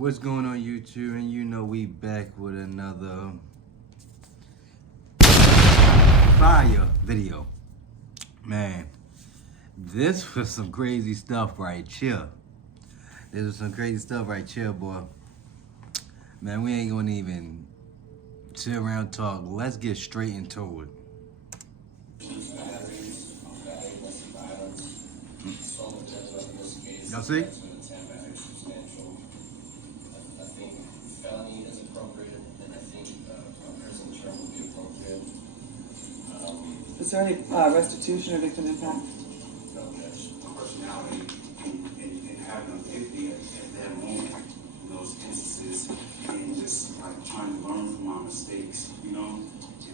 What's going on YouTube? And you know we back with another fire video. Man, this was some crazy stuff right here. This was some crazy stuff right here, boy. Man, we ain't gonna even sit around and talk. Let's get straight into it. Y'all see? Is there any restitution or victim impact? No, that's personality and having empathy at that moment in those instances and just like trying to learn from my mistakes, you know?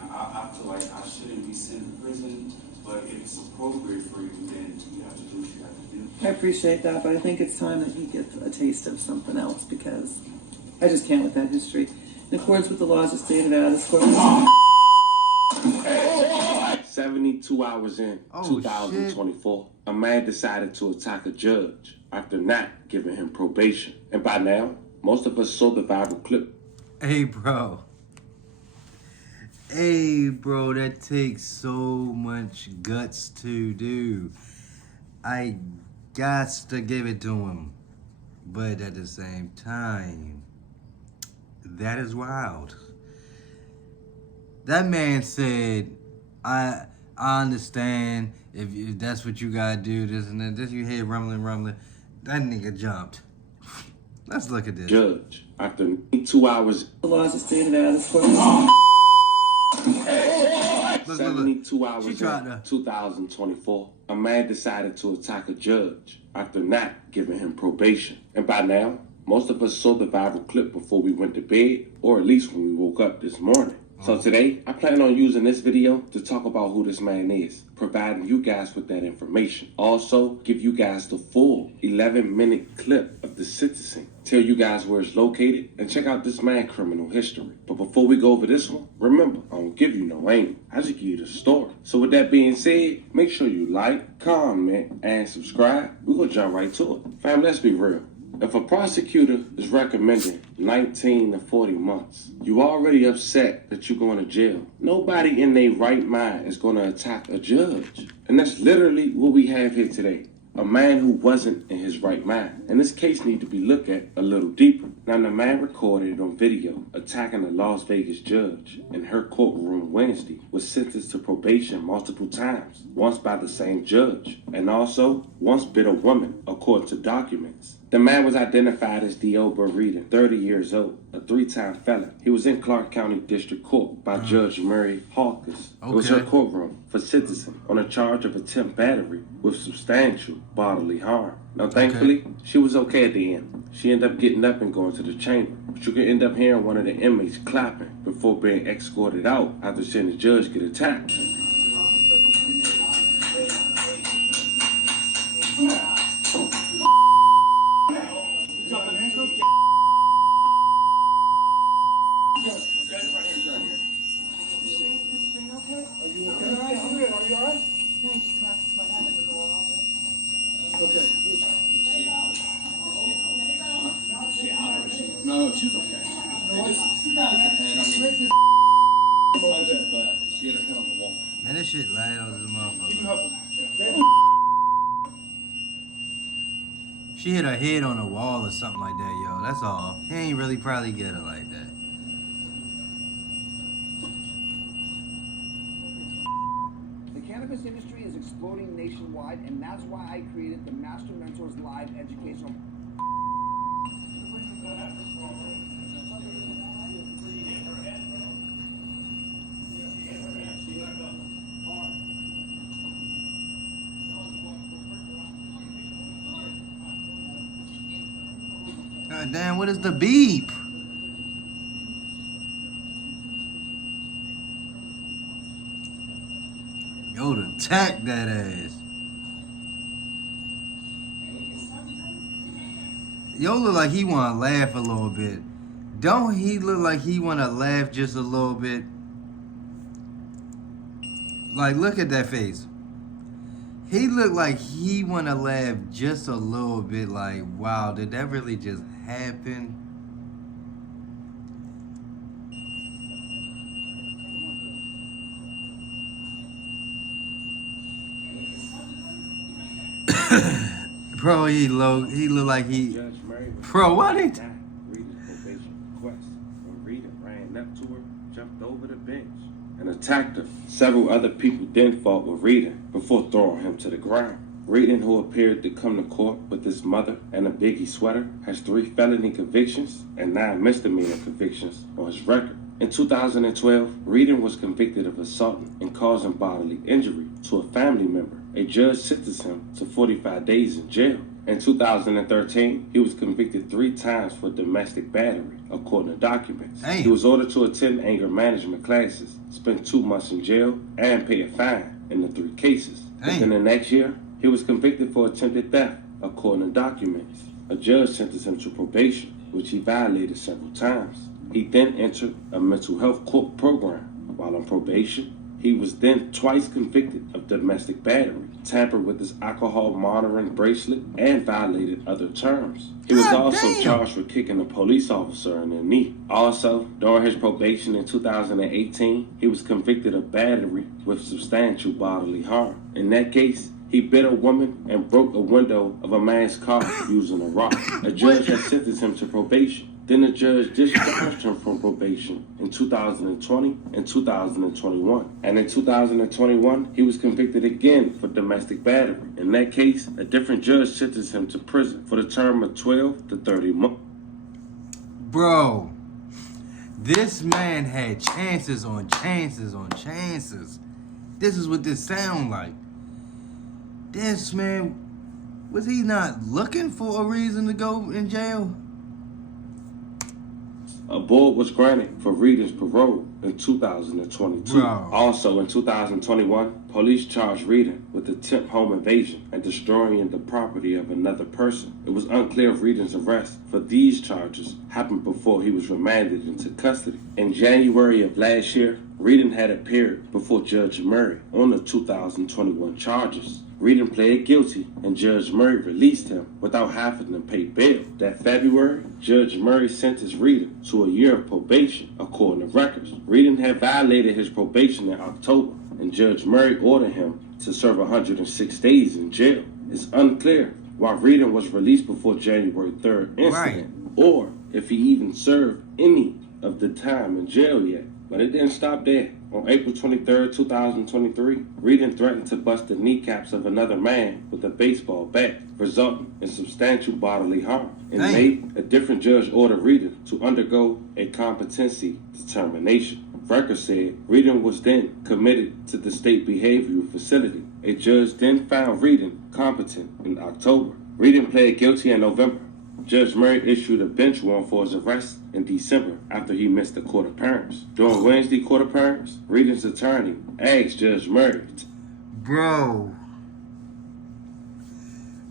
And I feel like I shouldn't be sent to prison, but if it's appropriate for you, then you have to do what you have to do. I appreciate that, but I think it's time that he gets a taste of something else because I just can't with that history. In accordance with the laws as stated out of this court. 72 hours in 2024, a man decided to attack a judge after not giving him probation. And by now, most of us saw the viral clip. Hey, bro. Hey, bro, that takes so much guts to do. I got to give it to him. But at the same time, that is wild. That man said, I understand if that's what you gotta do, this and that. This you hear rumbling. That nigga jumped. Let's look at this. Judge, after 2 hours, The laws as stated out of this court. 72 hours in 2024, a man decided to attack a judge after not giving him probation. And by now, most of us saw the viral clip before we went to bed, or at least when we woke up this morning. So today, I plan on using this video to talk about who this man is, providing you guys with that information. Also, give you guys the full 11-minute clip of the sentencing, tell you guys where it's located, and check out this man's criminal history. But before we go over this one, remember, I don't give you no aim. I just give you the story. So with that being said, make sure you like, comment, and subscribe. We're gonna jump right to it. Fam, let's be real. If a prosecutor is recommending 19 to 40 months, you already upset that you're going to jail. Nobody in their right mind is going to attack a judge. And that's literally what we have here today. A man who wasn't in his right mind. And this case needs to be looked at a little deeper. Now, the man recorded on video attacking a Las Vegas judge in her courtroom Wednesday was sentenced to probation multiple times, once by the same judge, and also once bit a woman, according to documents. The man was identified as D.O. Burrito, 30 years old, a 3-time felon. He was in Clark County District Court by Judge Mary Hawkins. It was her courtroom for sentencing on a charge of attempt battery with substantial bodily harm. Now, thankfully, she was okay at the end. She ended up getting up and going to the chamber. But you could end up hearing one of the inmates clapping before being escorted out after seeing the judge get attacked. No, she's okay. But she had her head on the wall. Man, this shit loud as a motherfucker. She hit her head on a wall or something like that, yo. That's all. He ain't really probably get her like that. The cannabis industry is exploding nationwide, and that's why I created the Master Mentors Live educational. God damn, what is the beep? Yo, to attack that ass. Yo look like he wanna laugh a little bit. Don't he look like he wanna laugh just a little bit? Like, look at that face. He looked like he wanna laugh just a little bit, like, wow, did that really just happen? Bro, he look like he. Judge Murray was Bro, what denied it? Rita's probation request when Rita ran up to her, jumped over the bench, and attacked her. Several other people then fought with Rita before throwing him to the ground. Rita, who appeared to come to court with his mother and a Biggie sweater, has 3 felony convictions and 9 misdemeanor convictions on his record. In 2012, Rita was convicted of assaulting and causing bodily injury to a family member. A judge sentenced him to 45 days in jail. In 2013, he was convicted 3 times for domestic battery, according to documents. Damn. He was ordered to attend anger management classes, spend 2 months in jail, and pay a fine in the 3 cases. Damn. Within the next year, he was convicted for attempted theft, according to documents. A judge sentenced him to probation, which he violated several times. He then entered a mental health court program. While on probation, he was then twice convicted of domestic battery, tampered with his alcohol monitoring bracelet, and violated other terms. He was also charged with kicking a police officer in the knee. Also, during his probation in 2018, he was convicted of battery with substantial bodily harm. In that case, he bit a woman and broke a window of a man's car using a rock. A judge had sentenced him to probation. Then the judge discharged him from probation in 2020 and 2021. And in 2021, he was convicted again for domestic battery. In that case, a different judge sentenced him to prison for the term of 12 to 30 months. Bro, this man had chances on chances on chances. This is what this sound like. This man, was he not looking for a reason to go in jail? A board was granted for Rita's parole in 2022. Bro. Also in 2021, police charged Rita with attempted home invasion and destroying the property of another person. It was unclear if Rita's arrest for these charges happened before he was remanded into custody. In January of last year, Rita had appeared before Judge Murray on the 2021 charges. Rita pled guilty and Judge Murray released him without having to pay bail. That February, Judge Murray sentenced Rita to a year of probation, according to records. Rita had violated his probation in October, and Judge Murray ordered him to serve 106 days in jail. It's unclear why Rita was released before January 3rd incident, or if he even served any of the time in jail yet. But it didn't stop there. On April 23rd, 2023, Rita threatened to bust the kneecaps of another man with a baseball bat, resulting in substantial bodily harm. In May, a different judge ordered Rita to undergo a competency determination. Records said Rita was then committed to the state behavioral facility. A judge then found Rita competent in October. Rita pled guilty in November. Judge Murray issued a bench warrant for his arrest in December after he missed the court appearance. During Wednesday court appearance, Rita's attorney asked Judge Murray, Bro,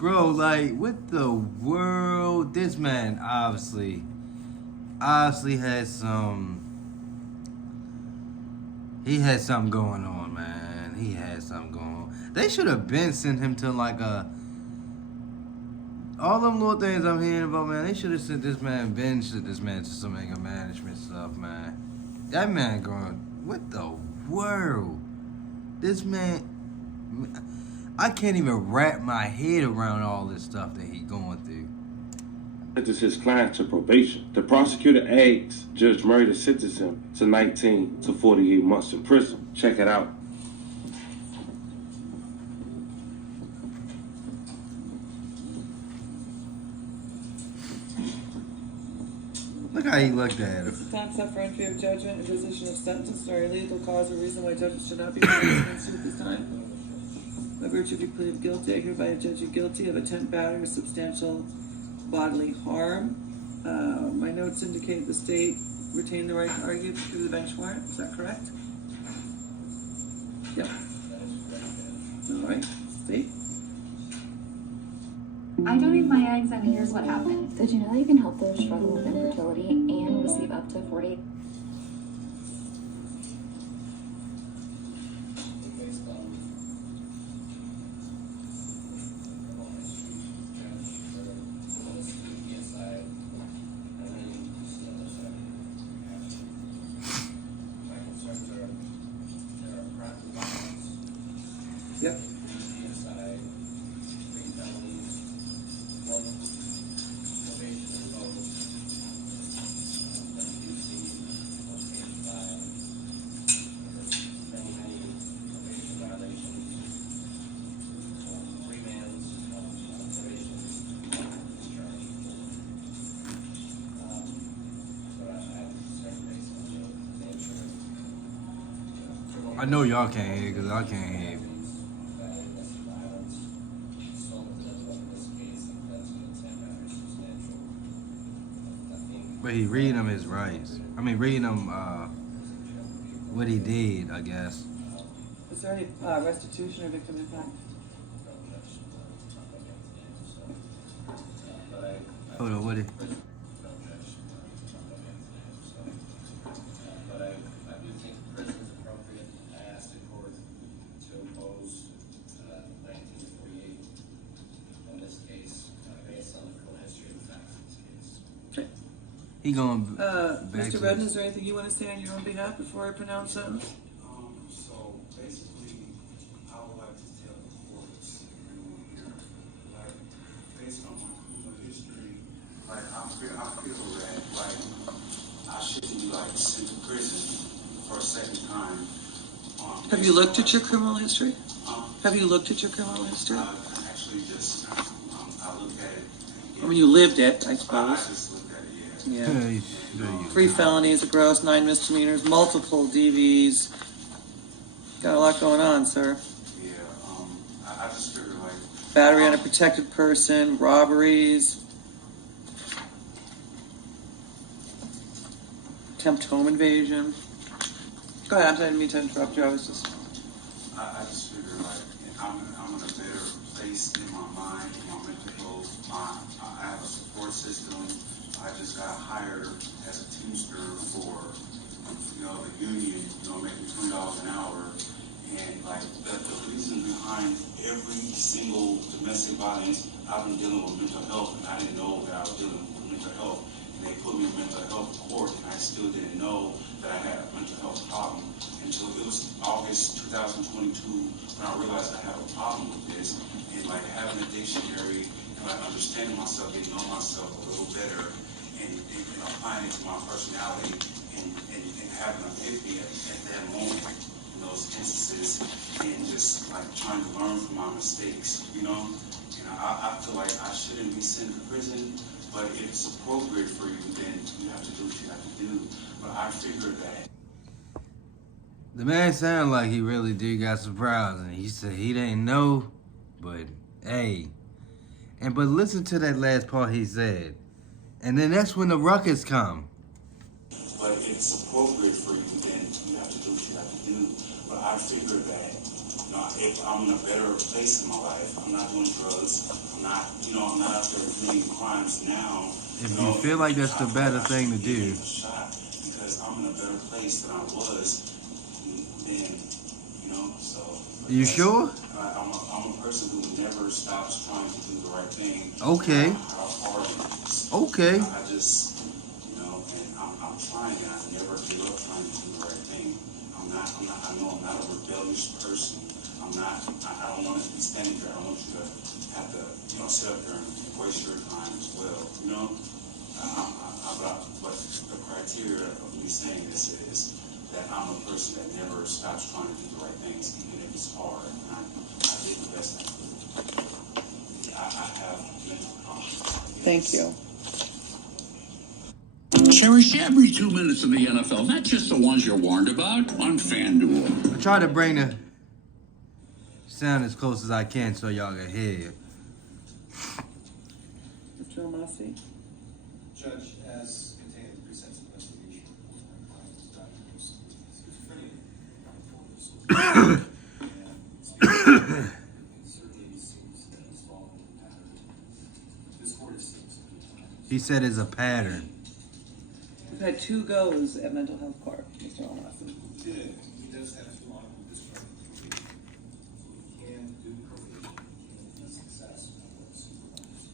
like, what the world? This man obviously has he had something going on, man. He had something going on. They should have been sent him to like all them little things I'm hearing about, man, they should have sent this man to some anger management stuff, man. That man going, what the world? This man, I can't even wrap my head around all this stuff that he going through. sentenced his client to probation. The prosecutor asked Judge Murray to sentence him to 19 to 48 months in prison. Check it out. Look how he looked at him. It's the time set for entry of judgment, imposition of sentence, or a legal cause or reason why judgment should not be pronounced against you at this time. By virtue of your plea of guilty, I hereby judge you guilty of attempt battery or substantial bodily harm. My notes indicate the state retained the right to argue through the bench warrant. Is that correct? Yep. All right. State. I donated my eggs, and here's what happened. Did you know that you can help those struggling with infertility and receive up to 40? Yep. I know y'all can't hear because I can't hear. But he reading him his rights. I mean, reading him what he did, I guess. Is there any restitution or victim impact? Hold on, what it? But I do think prison is appropriate. I asked the court to impose 1948 in this case, based on the criminal history of the facts of this case. He going back Mr. to Redden, his- is there anything you want to say on your own behalf before I pronounce sentence? So basically, I would like to tell the courts, everyone here, like, based on my criminal history, like, I feel that, like, I shouldn't be, like, sent to prison for a second time. Have you looked at your criminal history? Um, Have you looked at your criminal history? I actually just, I looked at it. I mean, you lived it, I I suppose. just looked at it, yeah. Yeah. Hey, there you 3 go. felonies, a gross, 9 misdemeanors, multiple DVs. Got a lot going on, sir. Yeah, I just figured, like, Battery on a protected person, robberies, attempt home invasion. Go ahead, I didn't mean to interrupt you. I was just. I just figure like I'm in a better place in my mind, in my mental health. I have a support system. I just got hired as a teamster for, the union, making $20 an hour. And like the reason behind every single domestic violence, I've been dealing with mental health, and I didn't know that I was dealing with mental health. And they put me in mental health court, and I still didn't know that I had a mental health problem until it was August 2022 when I realized I had a problem with this. And like having a dictionary and like understanding myself, getting to know myself a little better, and applying it to my personality, and having an epiphany at that moment in those instances, and just like trying to learn from my mistakes, And I feel like I shouldn't be sent to prison, but if it's appropriate for you, then you have to do what you have to do. But I figured that. The man sounded like he really did got surprised, and he said he didn't know, but hey. But listen to that last part he said. And then that's when the ruckus come. But if it's appropriate for you, then you have to do what you have to do. But I figured that, if I'm in a better place in my life, I'm not doing drugs, I'm not out there committing crimes now. If you feel like that's the better thing to do. Because I'm in a better place than I was then, so. You sure? I'm a person who never stops trying to do the right thing. Okay. How hard it is. Okay. I just, and I'm trying, and I never give up trying to do the right thing. I know I'm not a rebellious person. I don't want to be standing there. I want you to have to, sit up there and waste your time as well, But the criteria of me saying this is that I'm a person that never stops trying to do the right things, even if it's hard. And I did the best I could. I have mental confidence. Thank you. Cherish every 2 minutes of the NFL, not just the ones you're warned about on FanDuel. I try to bring the sound as close as I can so y'all can hear it. Mr. Almasi? Judge, as contained in the pre-sentence investigation report, my client was diagnosed with schizophrenia. And it certainly seems that he's following the pattern. This court has seen some good times. He said it's a pattern. We've had 2 goes at mental health court, Mr. Almasi. He did. He does have 2 honorable discharge probation. So he can do probation. He can be success with supervisors.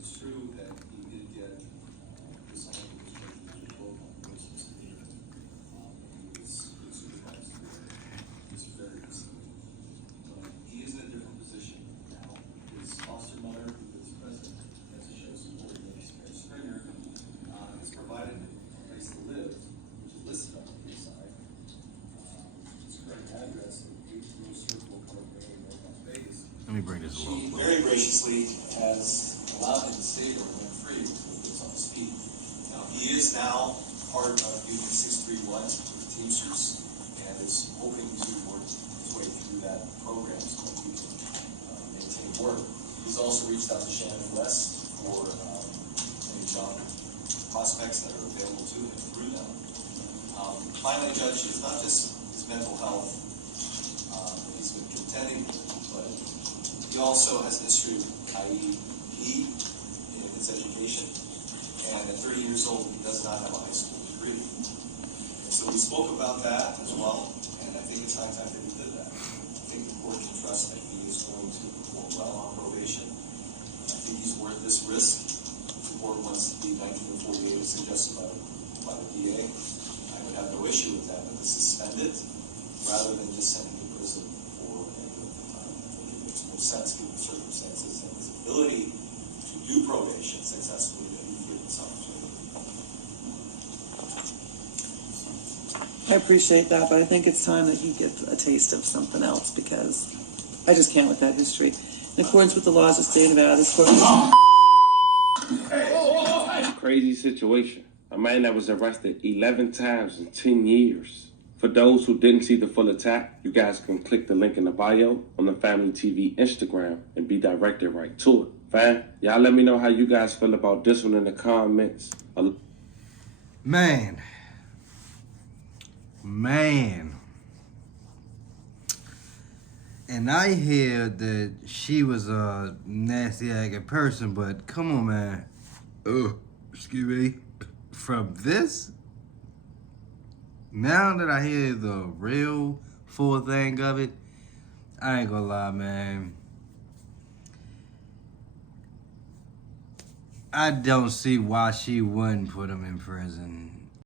It's true that he did get this honorable discharge from both on the most severe. He was supervised for this very facility. But he is in a different position now. His foster mother, who is present, as it shows support against Mary Springer, has provided a place to live, which is listed on the case side. His current address, 8 Rose Circle, Color Bay, North Las Vegas. Let me bring this a little She closer. very graciously has allowed him to stay there rent free until he gets on his feet. Now, he is now part of Union 631 with the Teamsters, and is hoping to work his way through that program so that he can maintain work. He's also reached out to Shannon West for any job prospects that are available to him through them. Finally, Judge, it's not just his mental health that he's been contending with, but he also has a history of IEP in his education, and at 30 years old, he does not have a high school degree. And so we spoke about that as well, and I think it's high time that we did that. I think the court can trust that he is going to perform well on probation. I think he's worth this risk. If the court wants the 1948 as suggested by the DA, I would have no issue with that, but to suspend it rather than just send him to prison for any of the time, I think it makes more sense given the circumstances and his ability to do probation successfully that he given this opportunity. I appreciate that, but I think it's time that he gets a taste of something else because I just can't with that history. In accordance with the laws of the state of Nevada, this court. Crazy situation. A man that was arrested 11 times in 10 years. For those who didn't see the full attack, you guys can click the link in the bio on the Family TV Instagram and be directed right to it. Fam, y'all let me know how you guys feel about this one in the comments. Man. And I hear that she was a nasty-acting person, but come on, man. Excuse me. From this, now that I hear the real full thing of it, I ain't gonna lie, man. I don't see why she wouldn't put him in prison.